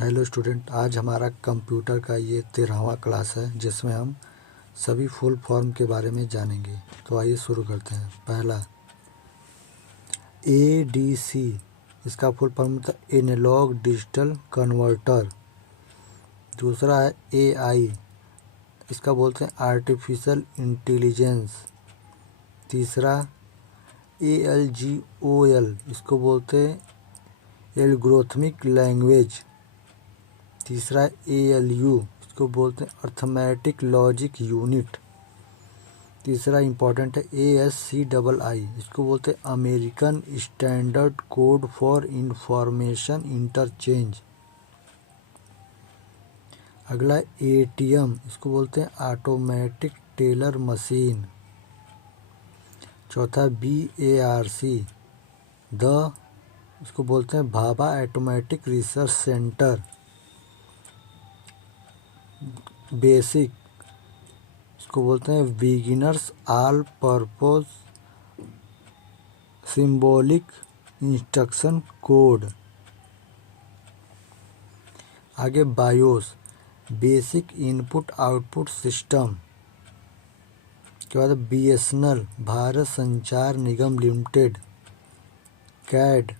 Hello student, आज हमारा computer का ये 13वां क्लास है जिसमें हम सभी फुल फॉर्म के बारे में जानेंगे। तो आइए शुरू करते हैं। पहला ADC, इसका फुल फॉर्म होता है एनालॉग डिजिटल कन्वर्टर। दूसरा है AI, इसका बोलते हैं आर्टिफिशियल इंटेलिजेंस। तीसरा ALGOL, इसको बोलते हैं एल्गोरिथमिक लैंग्वेज। तीसरा ALU, इसको बोलते हैं अर्थमेटिक लॉजिक यूनिट। तीसरा इम्पॉर्टेंट है ASCII, इसको बोलते हैं American standard code for information interchange. अगला ATM, इसको बोलते हैं ऑटोमेटिक टेलर मशीन। चौथा BARC, इसको बोलते हैं Bhabha automatic research centre. BASIC, इसको बोलते हैं beginners all purpose symbolic instruction code. आगे BIOS, basic input output system. के बाद BSNL, Bharat Sanchar Nigam limited. CAD,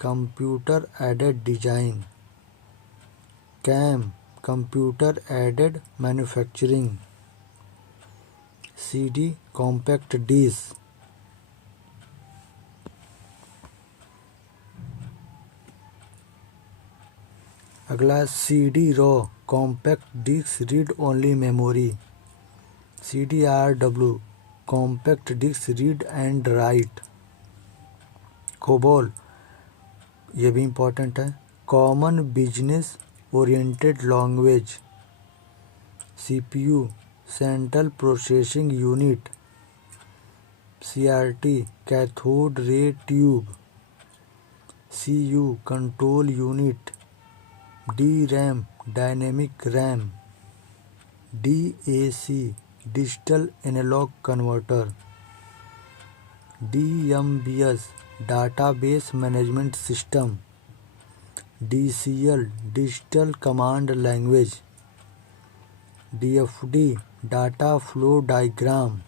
computer aided design. CAM, computer aided manufacturing. CD, compact disc. अगला CD-RAW, compact disc read only memory. CDRW, compact disc read and write. COBOL, ये भी important है, common business oriented language. CPU, central processing unit. CRT, cathode ray tube. CU, control unit. DRAM, dynamic RAM. DAC, digital analogue converter. DMBS, database management system. DCL, digital command language. DFD, data flow diagram.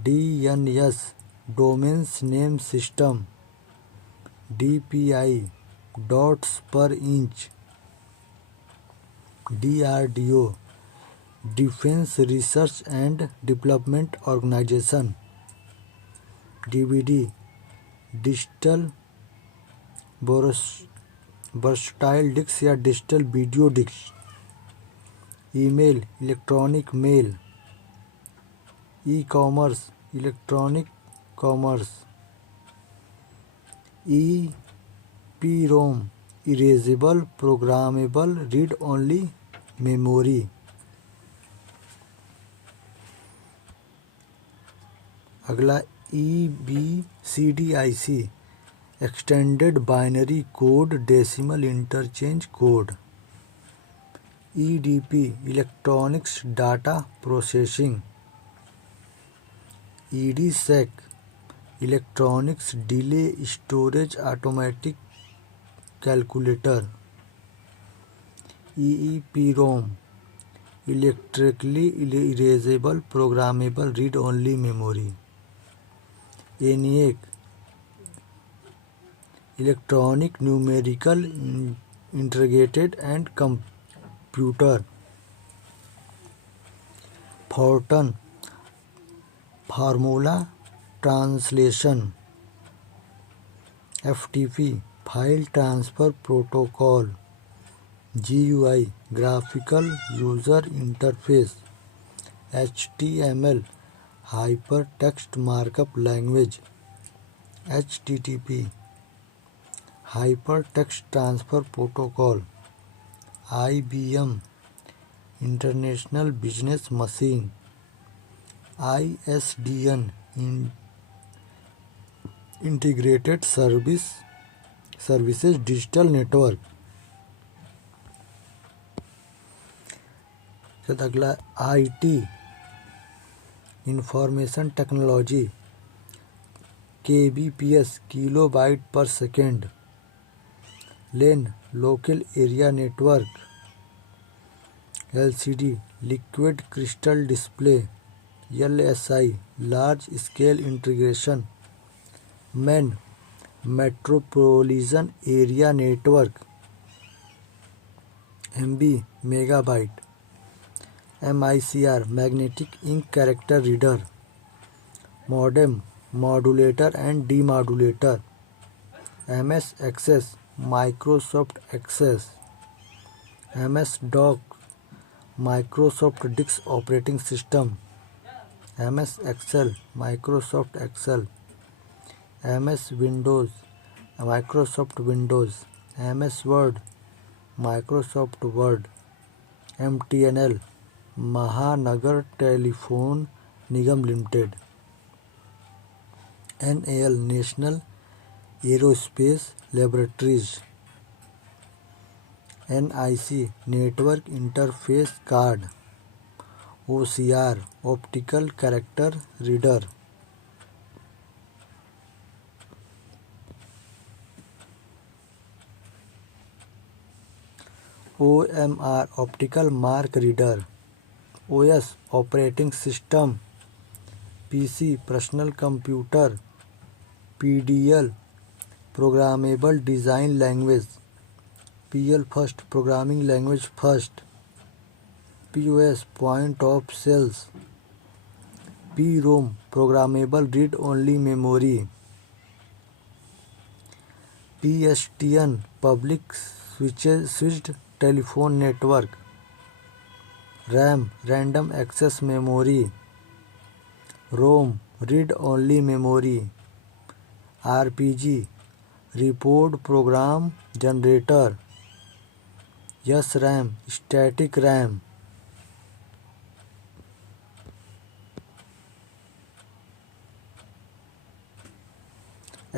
DNS, domains name system. DPI, dots per inch. DRDO, defence research and development organisation. DVD, digital versatile disc या digital video disc. Email, electronic mail. E-commerce, electronic commerce. EPROM, erasable programmable read only memory. अगला EBCDIC, extended binary code decimal interchange code. EDP, electronics data processing. EDSEC, electronics delay storage automatic calculator. EEPROM, electrically erasable programmable read only memory. ENIAC, electronic numerical integrated and computer. Fortran, formula translation. FTP, file transfer protocol. GUI, graphical user interface. HTML, hyper text markup language. HTTP, hyper text transfer protocol. IBM, international business machine. ISDN, integrated services digital network. अगला IT, information technology. KBPS, kilo byte पर second. LAN local area network, LCD liquid crystal display, LSI large scale integration, MAN metropolitan area network, MB megabyte, MICR magnetic ink character reader, modem modulator and demodulator, MS Access Microsoft Access, MS DOS Microsoft Disk Operating System, MS Excel Microsoft Excel, MS Windows Microsoft Windows, MS Word Microsoft Word, MTNL Mahanagar telephone Nigam limited, NAL national aerospace laboratories, NIC network interface card, OCR optical character reader, OMR optical mark reader, OS operating system, PC personal computer, PDL programmable design language, PL first programming language first, POS point of sales, PROM programmable read only memory, PSTN public switched telephone network, RAM random access memory, ROM read only memory, RPG report program generator, SRAM static RAM,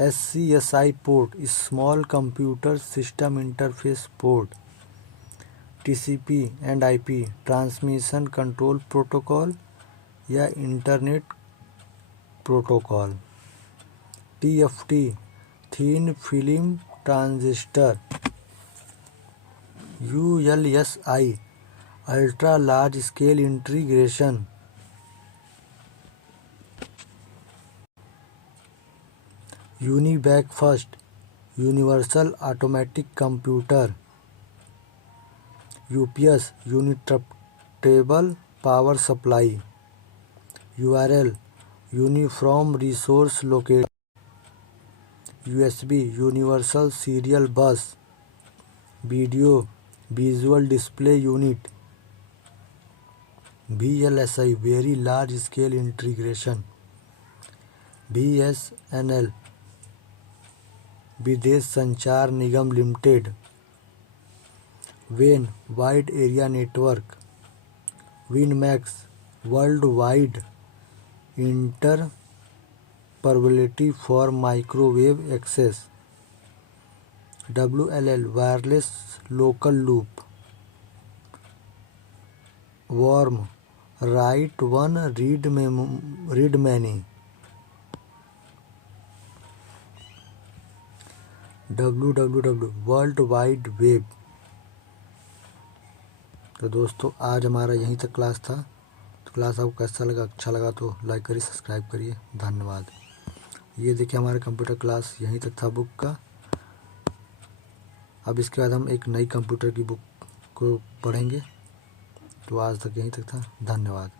SCSI port small computer system interface port, TCP and IP transmission control protocol या internet protocol, TFT thin film transistor, ULSI ultra large scale integration, UNIVAC first universal automatic computer, UPS uninterruptible power supply, URL uniform resource locator, USB universal serial bus, video visual display unit, VLSI very large scale integration, BSNL Videsh Sanchar Nigam limited, WAN wide area network, WinMax world wide interoperability for microwave access, WLL wireless local loop, worm right one read many, www world wide web. तो दोस्तों आज हमारा यहीं तक class था। तो class आपको कैसा लगा, अच्छा लगा तो लाइक करिए, सब्सक्राइब करिए। धन्यवाद। ये देखिए हमारा कंप्यूटर क्लास यहीं तक था बुक का। अब इसके बाद हम एक नई कंप्यूटर की बुक को पढ़ेंगे। तो आज तक यहीं तक था। धन्यवाद।